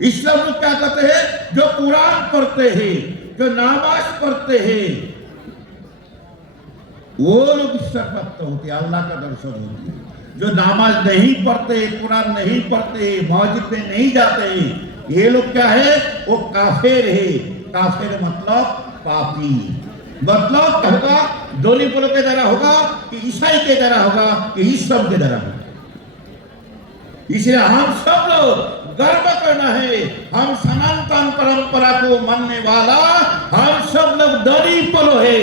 इस्लाम लोग क्या कहते हैं? जो कुरान पढ़ते हैं, जो नमाज पढ़ते हैं, वो लोग ईश्वर प्राप्त होते हैं, अल्लाह का दर्शन होती है। जो नमाज नहीं पढ़ते, कुरान नहीं पढ़ते, मस्जिद में नहीं जाते हैं, ये लोग क्या है? वो काफिर है। काफिर मतलब पापी। मतलब होगा दोनों पुलों के द्वारा होगा कि ईसाई के द्वारा होगा कि ईश्वर के द्वारा होगा। इसलिए हम सब लोग गर्व करना है, हम सनातन परंपरा को मानने वाला हम सब लोग दरी पोलो है।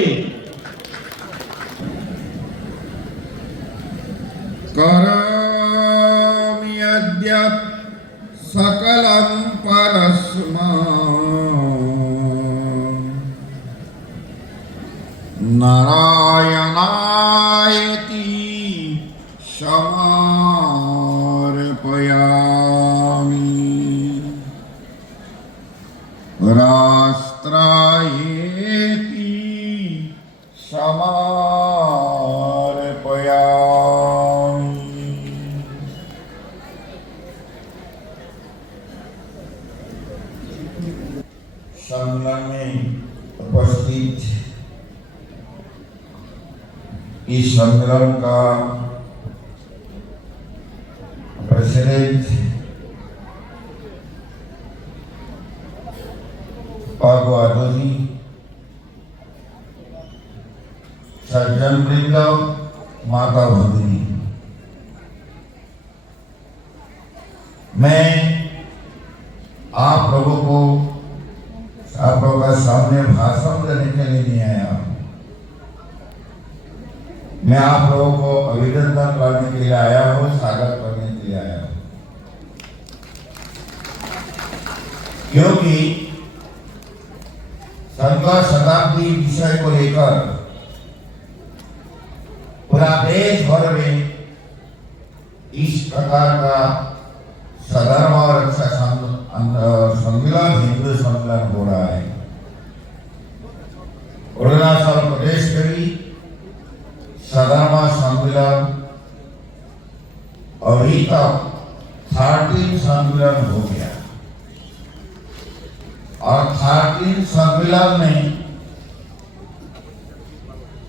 करोमि अद्य सकलं परस्मै नारायणायति समर्पयामि राष्ट्रायति समर्पयामि। सम्मेलन में उपस्थित इस सम्मेलन का प्रेसिडेंट पागवादोजी, सज्जन वृंद, माता भगिनी, मैं आप लोगों को आप लोगों का सामने भाषण देने के लिए नहीं आया हूं। मैं आप लोगों को अभिनंदन करने के लिए आया हूँ, स्वागत करने के लिए आया हूँ। क्योंकि संघ शताब्दी विषय को लेकर पूरा देश भर में इस प्रकार का सधर्म और रक्षा सम्मेलन, हिंदू सम्मेलन हो रहा है। अरुणाचल प्रदेश में भी सधर्म सम्मेलन अभी तक 13 सम्मेलन हो गया और 13 सम्मेलन में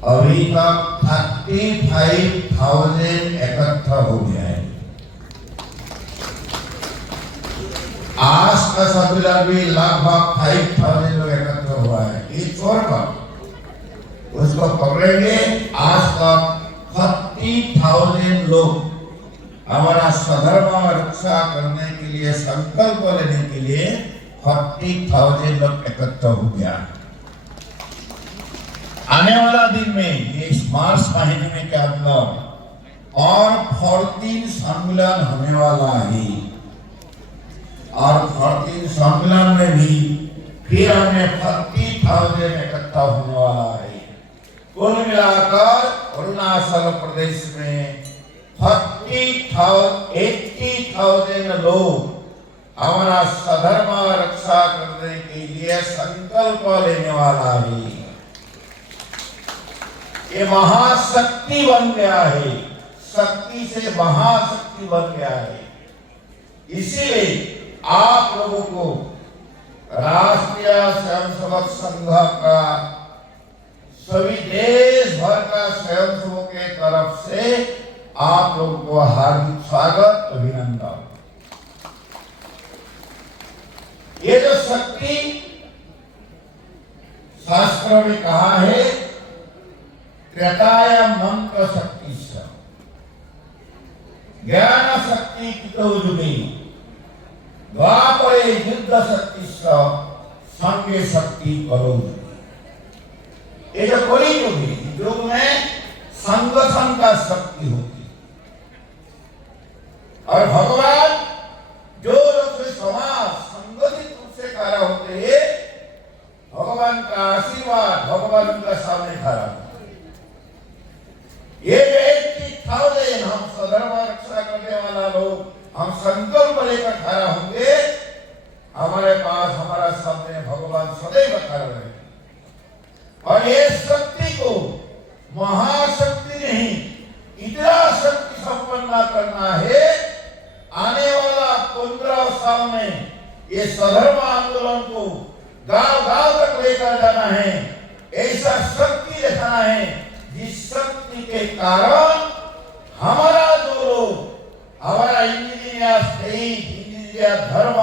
अभी तक 35,000 इकट्ठा हो गया है। आज का सम्मेलन भी लगभग 5,000 लोग इकट्ठा हुआ है। ये छोड़कर उसको पकड़ेंगे, आज तक 30,000 लोग हमारा स्वधर्म रक्षा करने के लिए, संकल्प लेने के लिए 30,000 लोग इकट्ठा हो गया। आने वाला दिन में ये मार्च महीने में के अंदर और 14 सम्मेलन होने वाला है और 14 सम्मेलन में भी फिर हमें 30,000 इकट्ठा होने वाला है। कुल मिलाकर अरुणाचल प्रदेश में 80,000 लोग हमारा स्वधर्म रक्षा करने के लिए संकल्प लेने वाला है। ये महाशक्ति बन गया है, शक्ति से महाशक्ति बन गया है। इसीलिए आप लोगों को राष्ट्रीय स्वयंसेवक संघ का सभी देश भर का स्वयंसेवकों के तरफ से आप लोगों को हार्दिक स्वागत, अभिनंदन। ये जो शक्ति शास्त्र में कहा है, त्रेताय मंत्र शक्ति से ज्ञान शक्ति कितो जुगे, द्वापरे युद्ध शक्ति से संगे शक्ति करो। ये जो कोई युग में संगठन का शक्ति होती और भगवान जो लोग से समाज संगठित रूप से खड़ा होते हैं, भगवान का आशीर्वाद भगवान का सामने खड़ा होता है। ये 80,000 हम स्वधर्म रक्षा करने वाला लोग हम संकल्प लेकर खड़ा होंगे, हमारे पास हमारा सामने भगवान सदैव खड़ा रहेगा। और ये शक्ति को महाशक्ति नहीं, इतना शक्ति संपन्न करना है। आने वाला 15 साल में ये सधर्म आंदोलन को गांव-गांव तक लेकर जाना है, ऐसा शक्ति दिखाना है जिस शक्ति के कारण हमारा जो लोग, हमारा इंडिजिनियस फेथ, इंडिजिनियस धर्म,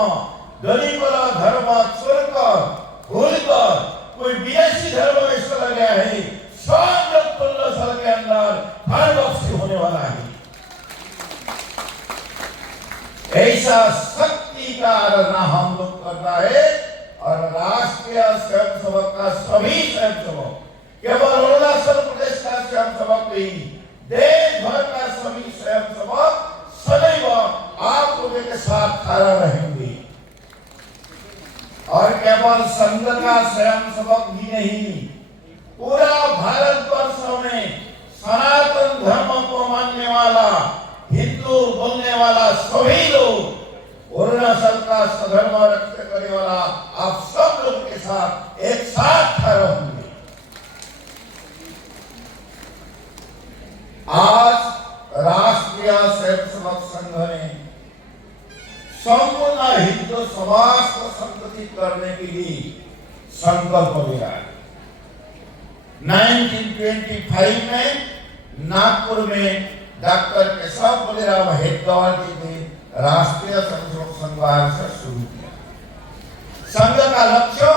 दलित धर्म छोड़कर भूलकर कोई विदेशी धर्म में चला गया है, सब लोग 15 साल के अंदर हर बख्शी होने वाला है। ऐसा शक्ति का आराधना हम लोग करना है। और राष्ट्रीय स्वयंसेवक का सभी स्वयंसेवक, केवल अरुणाचल प्रदेश का स्वयंसेवक नहीं, देश भर का सभी स्वयंसेवक सदैव आप लोगों के साथ खड़ा रहेंगे। और केवल संघ का स्वयंसेवक भी नहीं, पूरा भारतवर्ष में सनातन धर्म को मानने वाला, हिंदू बोलने वाला सभी लोग, अरुणाचल का सधर्म रक्षा करने वाला आप सब लोग के साथ एक साथ खड़े होंगे। आज राष्ट्रीय स्वयंसेवक संघ ने संपूर्ण हिंदू समाज को संगठित करने के लिए संकल्प लिया है। 1925 में नागपुर में डॉक्टर केशव बोलेराव हेडगेवार जी ने राष्ट्रीय स्वयंसेवक संघ से शुरू किया। संघ का लक्ष्य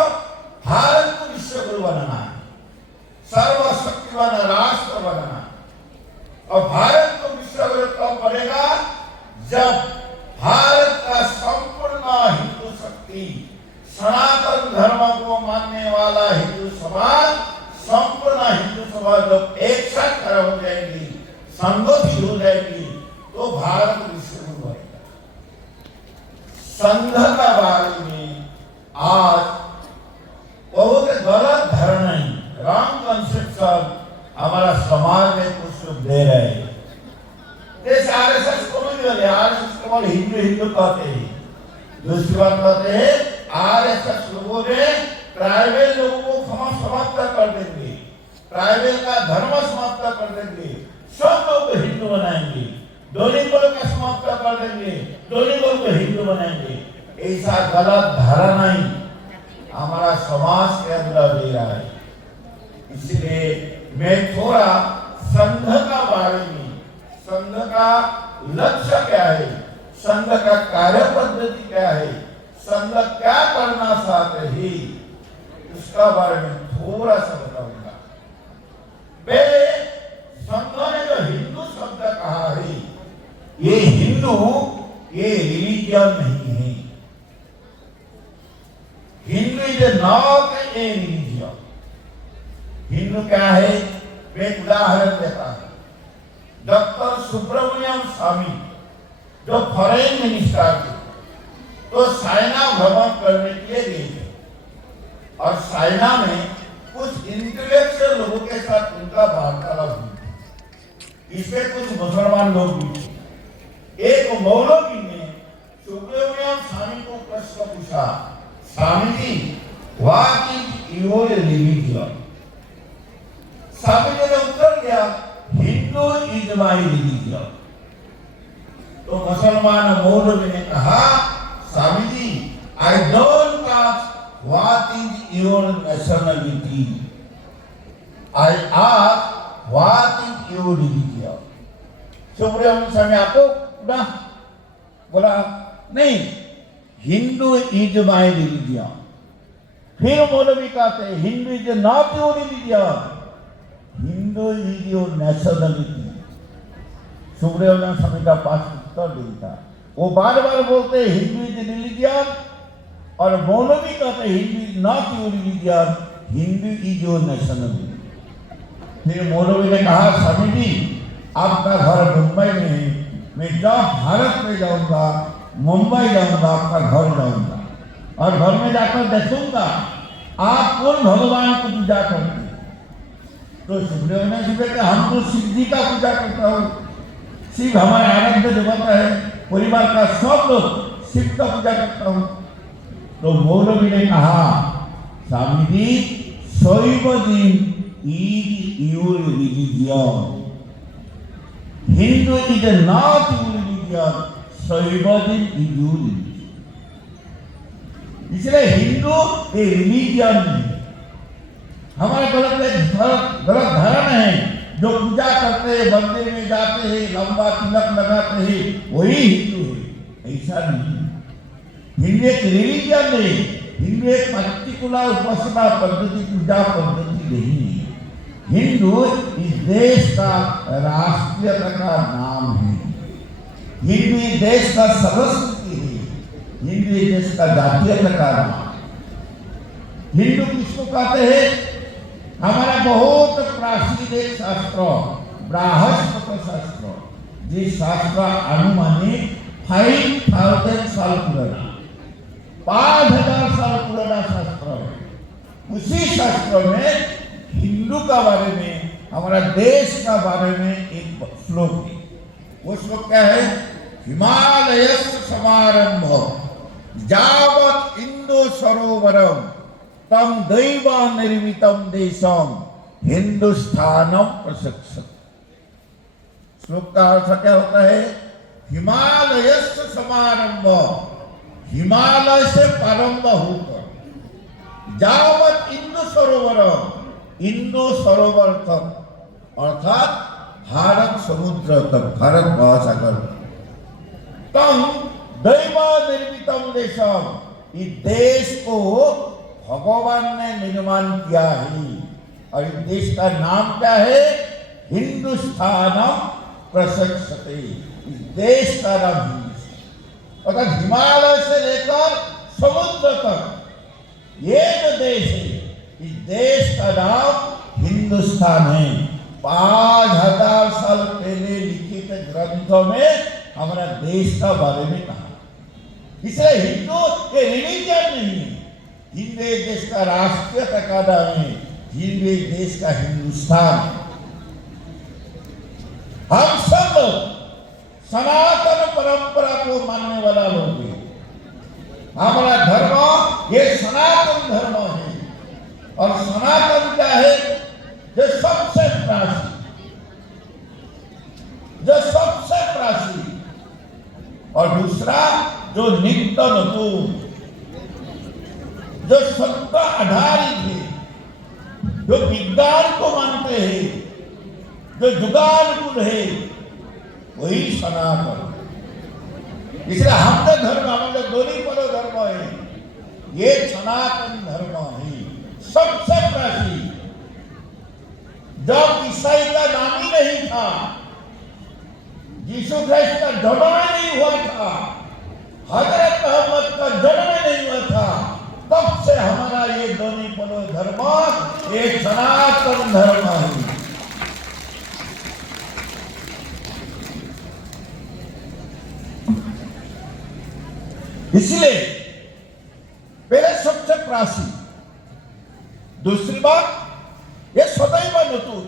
भारत को विश्व गुरु बनाना है, सर्वशक्तिमान राष्ट्र बनाना। और भारत को विश्व गुरु कब बनेगा? जब भारत का संपूर्ण हिंदू शक्ति, सनातन धर्म को मानने वाला हिंदू समाज, संपूर्ण हिंदू समाज लोग एक साथ खड़ा हो जाएंगी, संगठित हो जाएगी, तो भारत विश्व गुरु बनेगा। संघ का बारे में आज बहुत गलत धारणा, रॉन्ग कंसेप्शन हमारा समाज में कुछ लोग दे रहे हैं। जैसे आरएसएस को भी आरएसएस को हिंदू हिंदू कहते हैं, दूसरी बात कहते हैं आरएसएस लोगों ने ट्राइबल लोगों को समाप्त कर देंगे, ट्राइबल का धर्म समाप्त कर देंगे, सब लोग को हिंदू बनाएंगे, दलित लोग को समाप्त कर देंगे, दलित लोग को हिंदू बनाएंगे। ऐसा गलत धारणा ही हमारा समाज के अंदर ले रहा है। इसलिए मैं थोड़ा संघ का बारे में, संघ का लक्ष्य क्या है, संघ का कार्य पद्धति क्या है, संघ क्या करना चाहते हैं, उसका बारे में थोड़ा सा बताऊंगा। पहले संघ ने जो हिंदू शब्द कहा है, ये हिंदू, ये रिलीजन नहीं है। Hindu is not a religion. Hindu क्या है? मैं एक उदाहरण देता हूं। डॉक्टर सुब्रमण्यम स्वामी जो फॉरेन मिनिस्टर थे, तो चाइना भ्रमण करने के लिए गए थे, और चाइना में कुछ इंटेलेक्चुअल लोगों के साथ उनका वार्तालाप हुई। इसमें कुछ मुसलमान लोग भी थे। एक मौलवी ने सुब्रमण्यम स्वामी को प्रश्न पूछा, Swami ji, what is your religion? Swami ji ने उत्तर दिया, हिंदू इज माय रिलीजन। तो मुसलमान मौलवी ने कहा, Swami ji, I don't ask what is your nationality, I ask what is your religion. Subramanian Swamy आपको बोला, नहीं, हिंदू इज माय रिलीजन। फिर मौलवी कहते हैं, Hindu is not your religion, Hindu is your nationality. Subramanian Swamy का पास उत्तर देता, वो बार बार बोलते हैं हिंदू इज रिलीजन, और मौलवी कहते हैं Hindu is not your religion, Hindu is your nationality. फिर मौलवी ने कहा, स्वामी जी, आपका घर मुंबई में है, मैं जब भारत में जाऊंगा, मुंबई जाऊंगा, आपका घर जाऊंगा, और घर में जाकर देखूंगा आप कौन भगवान को पूजा करते। तो सुब्रमण्यम जी कहते, हम तो शिव जी का पूजा करता हूँ, शिव हमारे आराध्य देवता है, परिवार का सब लोग शिव का पूजा करता हूँ। तो मौलवी ने कहा, Swami ji, Shaivism is your religion, Hindu is not your religion, Shaivism is your religion. इसलिए हिंदू ये रिलीजियन नहीं, हमारा गलत धर्म है। जो पूजा करते हैं, मंदिर में जाते हैं, लंबा तिलक लगाते हैं, वही हिंदू है, ऐसा नहीं। हिंदू एक रिलीजियन नहीं, हिंदू एक पर्टिकुलर उपासना पद्धति, पूजा पद्धति नहीं। हिंदू इस देश का राष्ट्रीयता का नाम है, हिंदू इस देश का संस्कृति है, हिंदू इस देश का जातीयता का नाम। हिंदू किसको कहते हैं? हमारा बहुत प्राचीन एक शास्त्र बृहस्पति शास्त्र, जिस शास्त्र अनुमानित 5000 साल पुराना, 5000 साल पुराना शास्त्र है। उसी शास्त्र में हिंदू का बारे में, हमारा देश का बारे में एक श्लोक है। वो श्लोक क्या है? हिमालय समारंभ जावत इंदु सरोवरम तम दैव निर्मितम देशम हिंदुस्तानम प्रशक्षत। श्लोक का अर्थ क्या होता है? हिमालय समारंभ, हिमालय से प्रारंभ होकर जावत इंदु सरोवर, इंदु सरोवर तक, अर्थात भारत समुद्र तक, भारत महासागर, तम दैव निर्मितम देशम, इस देश को भगवान ने निर्माण किया है। और इस देश का नाम क्या है? हिंदुस्तानम प्रशक्षते, इस देश का नाम हिंदुस्तान। अर्थात हिमालय से लेकर समुद्र तक ये जो देश है, इस देश का नाम हिंदुस्तान है। 5000 साल पहले लिखित ग्रंथों में हमारा देश का बारे में कहा। इसलिए हिंदू ये रिलीजन नहीं है, हिंदू देश का राष्ट्रीयता का नाम है, हिंदू देश का हिंदुस्तान। हम सब सनातन परंपरा को मानने वाला लोग हैं। हमारा धर्म ये सनातन धर्म है। और सनातन क्या है? जो सबसे प्राचीन, जो सबसे प्राचीन। और दूसरा जो नित्य नतून, जो सत्य आधारित है, जो विज्ञान को मानते हैं, जो जुगानुकूल है, वही सनातन। इसलिए हमने धर्म, हमारे दोनों पर धर्म है, ये सनातन धर्म है, सबसे प्राचीन। जब ईसाई का नाम ही नहीं था, यीशु ख्रिस्त का जन्म नहीं हुआ था, हजरत मोहम्मद का जन्म नहीं हुआ था, तब से हमारा ये दोनों पलो धर्म एक सनातन धर्म है। इसलिए पहले सबसे प्राचीन, दूसरी बात ये सदैव नतून,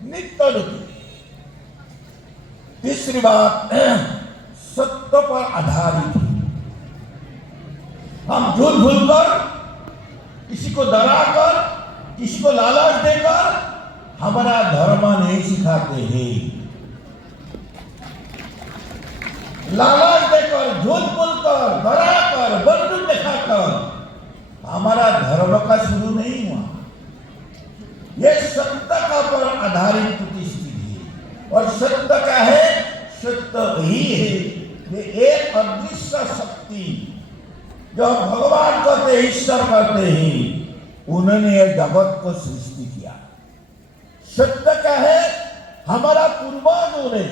नित्य नतून, तीसरी बात सत्य पर आधारित है। हम झूठ भूलकर, किसी को डराकर, किसी को लालच देकर हमारा धर्म नहीं सिखाते हैं। लालच देकर, झूठ बोलकर, डराकर, बंदूक दिखाकर हमारा धर्म का शुरू नहीं हुआ। ये सत्य का पर आधारित प्रतिष्ठित है। और सत्य क्या है? सत्य ही है, ये एक अदृश्य शक्ति जो भगवान कहते, ईश्वर कहते हैं, उन्होंने ये जगत को सृष्टि किया। सत्य क्या है? हमारा पूर्वजों ने,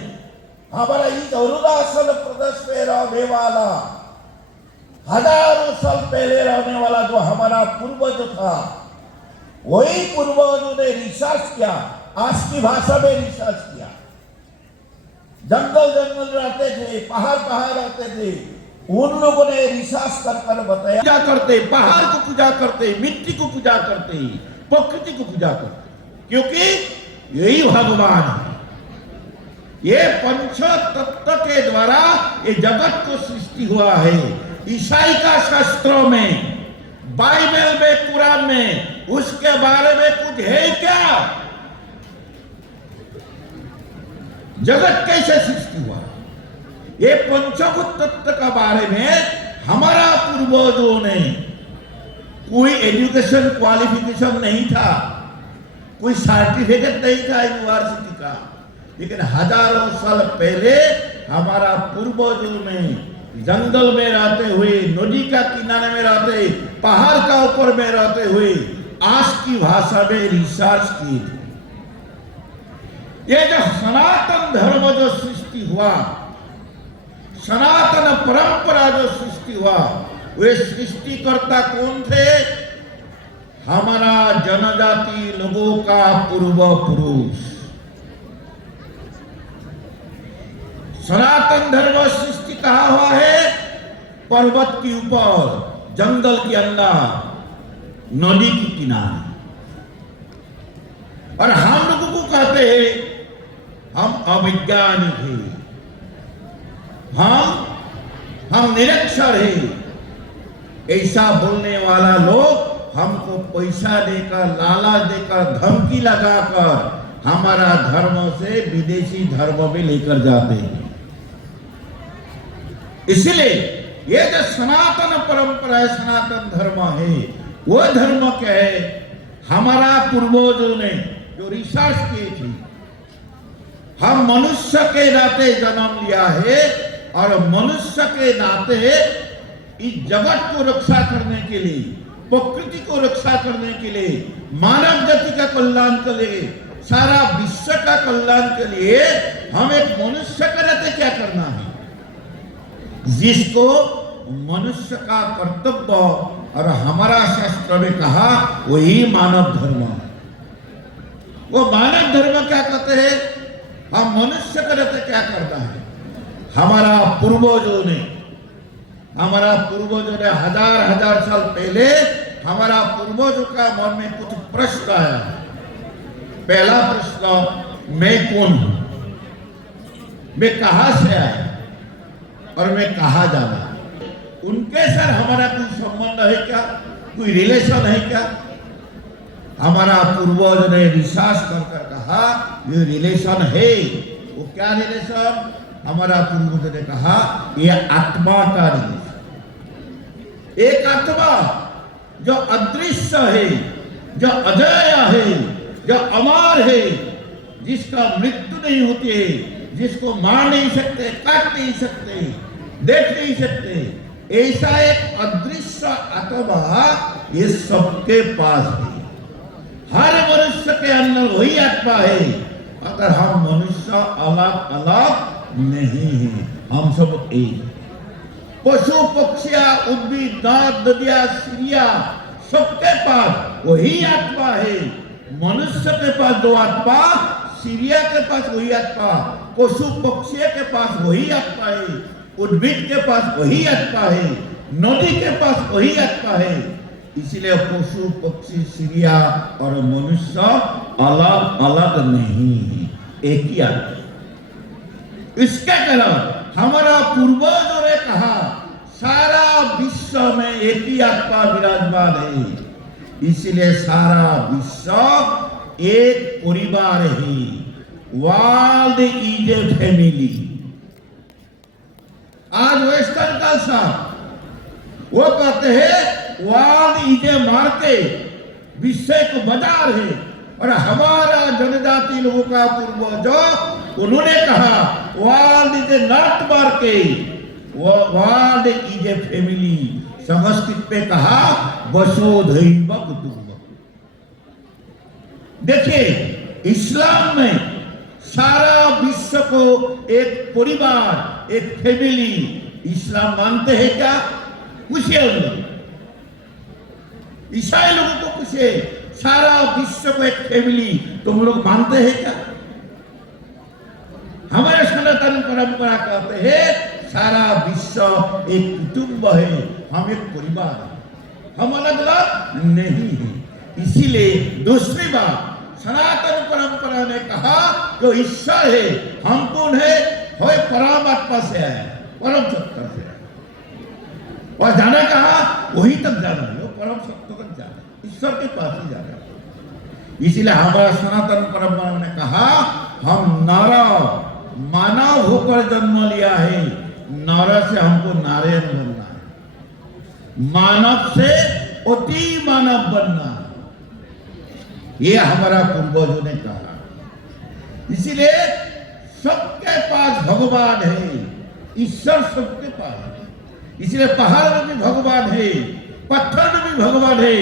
हमारा इस अरुणाचल प्रदेश में रहने वाला, हजारों साल पहले रहने वाला जो हमारा पूर्वज था, वही पूर्वजों ने रिसर्च किया, आज की भाषा में रिसर्च किया। जंगल जंगल रहते थे, पहाड़ पहाड़ रहते थे, उन लोगों ने रिसर्च कर बताया। पूजा करते, पहाड़ को पूजा करते, मिट्टी को पूजा करते, प्रकृति को पूजा करते, क्योंकि यही भगवान है। ये पंच तत्व के द्वारा ये जगत को सृष्टि हुआ है। ईसाई का शास्त्रों में, बाइबल में, कुरान में उसके बारे में कुछ है क्या? जगत कैसे सृष्टि हुआ? ये पंचभूत तत्व के बारे में हमारा पूर्वजों ने कोई एजुकेशन क्वालिफिकेशन नहीं था, कोई सर्टिफिकेट नहीं था यूनिवर्सिटी का, लेकिन हजारों साल पहले हमारा पूर्वजों ने जंगल में रहते हुए, नदी का किनारे में रहते, पहाड़ का ऊपर में रहते हुए आज की भाषा में रिसर्च की थी। ये जो सनातन धर्म जो सृष्टि हुआ, सनातन परंपरा जो सृष्टि हुआ, वे सृष्टिकर्ता कौन थे? हमारा जनजाति लोगों का पूर्व पुरुष। सनातन धर्म सृष्टि कहा हुआ है पर्वत के ऊपर, जंगल के अंदर, नदी के किनारे। और हम लोगों को कहते हैं हम अविज्ञानिक हैं, हम निरक्षर हैं। ऐसा बोलने वाला लोग हमको पैसा देकर, लालच देकर, धमकी लगाकर हमारा धर्म से विदेशी धर्म में लेकर जाते हैं। इसलिए ये जो सनातन परंपरा है, सनातन धर्म है, वो धर्म क्या है? हमारा पूर्वजों ने जो रिसर्च की थी, हम मनुष्य के नाते जन्म लिया है और मनुष्य के नाते इस जगत को रक्षा करने के लिए, प्रकृति को रक्षा करने के लिए, मानव जाति का कल्याण के लिए, सारा विश्व का कल्याण के लिए हम एक मनुष्य के नाते क्या करना है, जिसको मनुष्य का कर्तव्य और हमारा शास्त्र में कहा वही मानव धर्म है। वो मानव धर्म क्या कहते हैं? हम मनुष्य के नाते क्या करना है? हमारा पूर्वजों ने हजार साल पहले हमारा पूर्वजों का मन में कुछ प्रश्न आया। पहला प्रश्न, मैं कौन हूं, मैं कहां से आया और मैं कहां जाना? उनके साथ हमारा कोई संबंध है क्या? कोई रिलेशन है क्या? हमारा पूर्वज ने रिसर्च कर कहा ये रिलेशन है। वो क्या रिलेशन? हमारा पूर्वज ने कहा ये आत्मा का रिलेशन। एक आत्मा जो अदृश्य है, जो अजय है, जो अमर है, जिसका मृत्यु नहीं होती है, जिसको मार नहीं सकते, काट नहीं सकते, देख नहीं सकते, ऐसा एक अदृश्य आत्मा ये सबके पास है। हर मनुष्य के अंदर वही आत्मा है। अगर हम मनुष्य अलग अलग नहीं है, हम सब एक। पशु पक्षियां, उद्भिद, दांत, नदियां, चिड़िया, सबके पास वही आत्मा है। मनुष्य के पास दो आत्मा, चिड़िया के पास वही आत्मा, पशु पक्षी के पास वही आत्मा है, उद्भिद के पास वही आत्मा है, नदी के पास वही आत्मा है। इसलिए पशु पक्षी, चिड़िया और मनुष्य अलग अलग नहीं है, एक ही आत्मा। इसके कारण हमारा पूर्वजों ने कहा सारा विश्व में एक ही आत्मा विराजमान है। इसलिए सारा विश्व एक परिवार है। World is a family. आज वेस्टर्न कल्चर वो कहते हैं वर्ल्ड इज ए मार्केट, विश्व एक बाजार है। और हमारा जनजाति लोगों का पूर्वज उन्होंने कहा world is a not market, world is a family. Sanskrit में कहा वसुधैव कुटुंबकम। देखिए इस्लाम में सारा विश्व को एक परिवार, एक फैमिली इस्लाम मानते हैं क्या? पूछिए उन लोग, ईसाई लोगों को पूछे सारा विश्व को एक फैमिली तुम लोग मानते हैं क्या? हमारे सनातन परंपरा कहते हैं सारा विश्व एक कुटुंब है, हम एक परिवार है, हम अलग अलग नहीं है। इसीलिए दूसरी बात सनातन परंपरा ने कहा जो ईश्वर है, हम कौन है? परमात्मा से आया, परम सत्ता से आया। और जाना कहा? वही तक जाना है, वो परम सत्ता तक जाना, ईश्वर के पास ही जाना। इसीलिए हमारा सनातन परंपरा ने कहा हम मानव होकर जन्म लिया है, नर से हमको नारायण बनना है। मानव से अति मानव बनना, ये हमारा पूर्वजों ने कहा। इसीलिए सबके पास भगवान है, ईश्वर सबके पास है। इसलिए पहाड़ में भी भगवान है, पत्थर में भी भगवान है,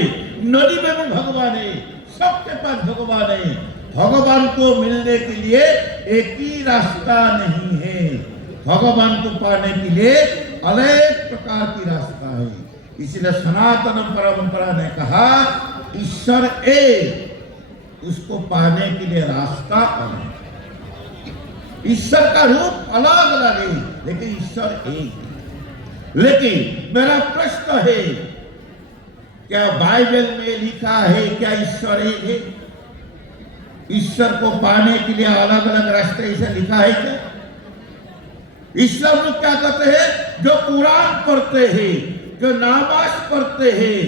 नदी में भी भगवान है, सबके पास भगवान है। भगवान को मिलने के लिए एक ही रास्ता नहीं है, भगवान को पाने के लिए अनेक प्रकार की रास्ता है। इसलिए सनातन परंपरा ने कहा ईश्वर एक, उसको पाने के लिए रास्ता अलग। ईश्वर का रूप अलग अलग है, लेकिन ईश्वर एक है। लेकिन मेरा प्रश्न है, क्या बाइबल में लिखा है क्या ईश्वर एक है? ईश्वर को पाने के लिए अलग अलग रास्ते ऐसा लिखा है क्या? ईश्वर लोग क्या कहते हैं? जो कुरान पढ़ते हैं, जो नमाज पढ़ते हैं,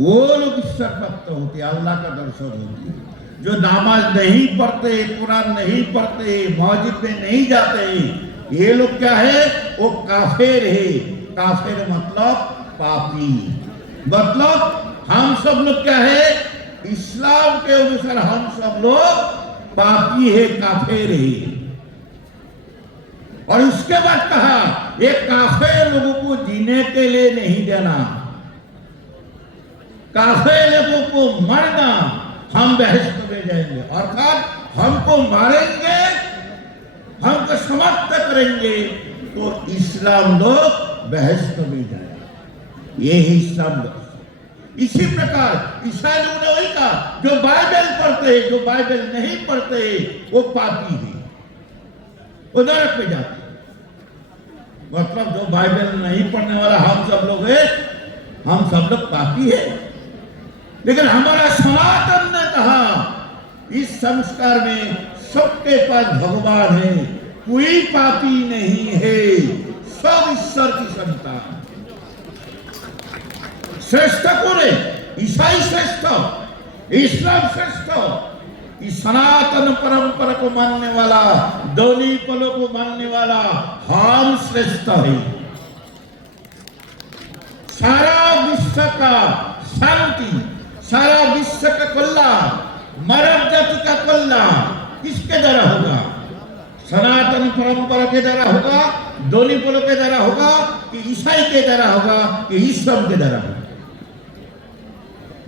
वो लोग ईश्वर भक्त होते हैं, अल्लाह का दर्शन होती है। जो नमाज नहीं पढ़ते, कुरान नहीं पढ़ते, मस्जिद में नहीं जाते, ये लोग क्या है? वो काफिर है। काफिर मतलब पापी। मतलब हम सब लोग क्या है? इस्लाम के अनुसार हम सब लोग पापी है, काफिर है। और उसके बाद कहा ये काफिर लोगों को जीने के लिए नहीं देना, काफिर लोगों को मरना, हम बहश्त में जाएंगे, अर्थात हमको मारेंगे, हमको समाप्त करेंगे तो इस्लाम लोग बहश्त में जाएंगे। ये ही इस्लाम। इसी प्रकार ईसाई लोगों ने वही कहा, जो बाइबल पढ़ते हैं, जो बाइबल नहीं पढ़ते वो पापी है, वो नरक में जाते। मतलब जो बाइबल नहीं पढ़ने वाला हम सब लोग हैं, हम सब लोग पापी है। लेकिन हमारा सनातन ने कहा इस संस्कार में सबके पास भगवान है, कोई पापी नहीं है, सब ईश्वर की संतान। श्रेष्ठ कौन है? ईसाई श्रेष्ठ, इस्लाम श्रेष्ठ। इस सनातन परंपरा को मानने वाला, दोनों पलों को मानने वाला हम श्रेष्ठ है। सारा विश्व का शांति, सारा विश्व का कल्याण, मानव जाति का कल्याण किसके द्वारा होगा? सनातन परंपरा के द्वारा होगा, दोनों पलों के द्वारा होगा, कि ईसाई के द्वारा होगा, कि ईश्वर के द्वारा होगा?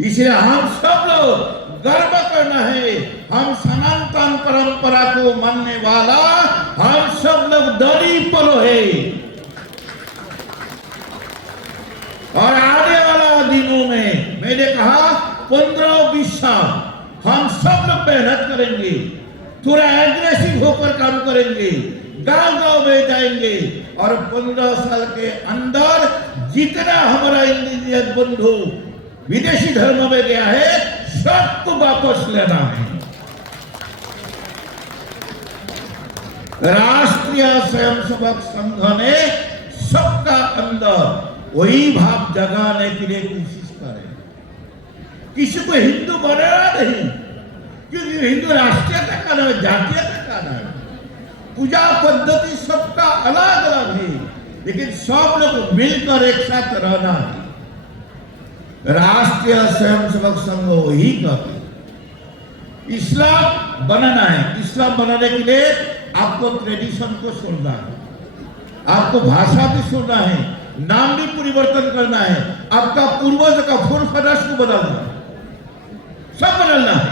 इसलिए हम सब लोग गर्व करना है, हम सनातन परंपरा को मानने वाला हम सब लोग दरी पलो है। और आने वाला दिनों में मैंने कहा 15-20 साल हम सब लोग मेहनत करेंगे, थोड़ा एग्रेसिव होकर काम करेंगे, गांव-गांव में जाएंगे और 15 साल के अंदर जितना हमारा इंडियन बंधु विदेशी धर्म में गया है सबको वापस लेना है। राष्ट्रीय स्वयंसेवक संघ ने सबका अंदर वही भाव जगाने के लिए कोशिश करे। किसी को हिंदू बनाना नहीं, क्योंकि हिंदू राष्ट्रीयता का नाम है, जातीयता का नाम है। पूजा पद्धति सबका अलग अलग है, लेकिन सब लोग मिलकर एक साथ रहना है। राष्ट्रीय स्वयंसेवक संघ वही कहते हैं। इस्लाम बनाना है, इस्लाम बनाने के लिए आपको ट्रेडिशन को छोड़ना है, आपको भाषा भी छोड़ना है, नाम भी परिवर्तन करना है, आपका पूर्वज का फोरफादर्स को बदलना है, सब बदलना है।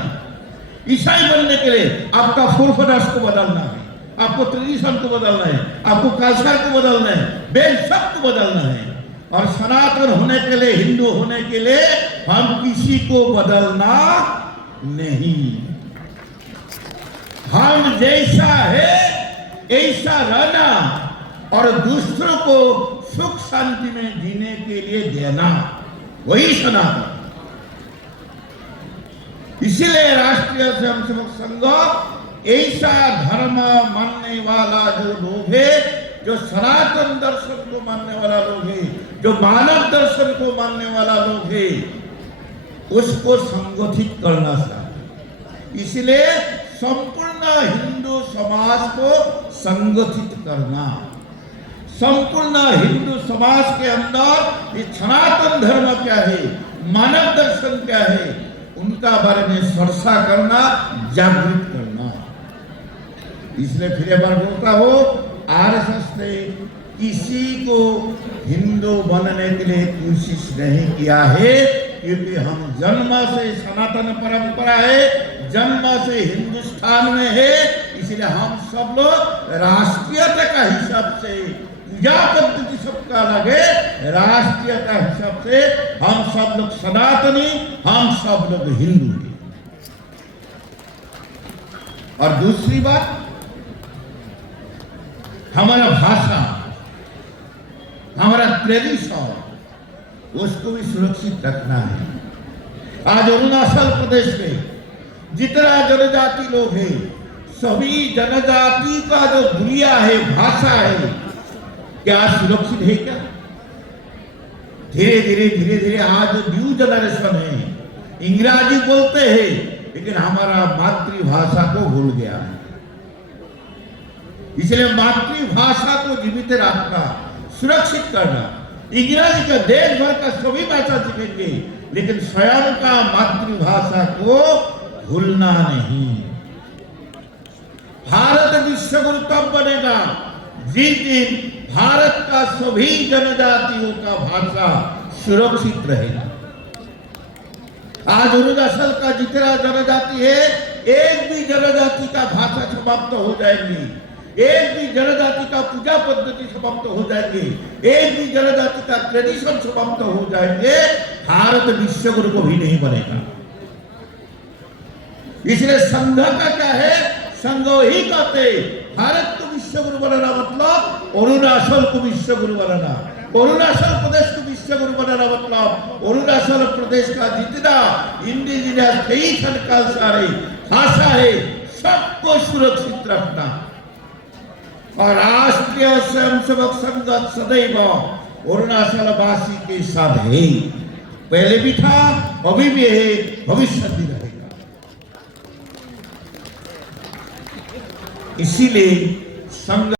ईसाई बनने के लिए आपका फोरफादर्स को बदलना है, आपको ट्रेडिशन को बदलना है, आपको कल्चर को बदलना है, बेल सब को बदलना है। और सनातन होने के लिए, हिंदू होने के लिए हम किसी को बदलना नहीं, हम जैसा है ऐसा रहना और दूसरों को सुख शांति में जीने के लिए देना, वही सनातन। इसीलिए राष्ट्रीय स्वयंसेवक संघ ऐसा धर्म मानने वाला जो लोग है, जो सनातन दर्शन को मानने वाला लोग है, जो मानव दर्शन को मानने वाला लोग है, उसको संगठित करना चाहिए। इसलिए संपूर्ण हिंदू समाज को संगठित करना, संपूर्ण हिंदू समाज के अंदर ये सनातन धर्म क्या है, मानव दर्शन क्या है, उनका बारे में चर्चा करना, जागृत करना। इसलिए फिर एक बार बोलता हो, आरएसएस ने किसी को हिंदू बनने के लिए कोशिश नहीं किया है, क्योंकि हम जन्म से सनातन परंपरा है, जन्म से हिंदुस्तान में है, इसलिए हम सब लोग राष्ट्रीयता का हिसाब से, पूजा पद्धति सबका लगे, राष्ट्रीयता हिसाब से हम सब लोग सनातनी, हम सब लोग हिंदू हैं। और दूसरी बात, हमारा भाषा, हमारा ट्रेडिशन, उसको भी सुरक्षित रखना है। आज अरुणाचल प्रदेश में जितना जनजाति लोग हैं, सभी जनजाति का जो दुनिया है, भाषा है, क्या सुरक्षित है क्या? धीरे धीरे आज न्यू जनरेशन है, इंग्रजी बोलते हैं, लेकिन हमारा मातृभाषा को भूल गया है। इसलिए मातृभाषा को जीवित रखना, सुरक्षित करना। इंग्रजी का देश भर का सभी भाषा सीखेंगे, लेकिन स्वयं का मातृभाषा को भूलना नहीं। भारत विश्व गुरु तब बनेगा जिस दिन भारत का सभी जनजातियों का भाषा सुरक्षित रहेगा। आज अरुणाचल का जितना जनजाति है, एक भी जनजाति का भाषा समाप्त हो जाएगी, एक भी जनजाति का पूजा पद्धति समाप्त हो जाएंगे, एक भी जनजाति का ट्रेडिशन समाप्त हो जाएंगे, भारत विश्व गुरु को भी नहीं बनेगा। इसलिए संघ का क्या है, संघ ही कहते, भारत को विश्व गुरु बनाना मतलब अरुणाचल को विश्व गुरु बनाना, अरुणाचल प्रदेश को विश्व गुरु बनाना मतलब अरुणाचल प्रदेश का जितना इंडिजिनस 23 का सारे भाषा है, सबको सुरक्षित रखना। और राष्ट्रीय स्वयंसेवक संघ सदैव अरुणाचल वासी के साथ है, पहले भी था, अभी भी है, भविष्य भी रहेगा। इसीलिए संघ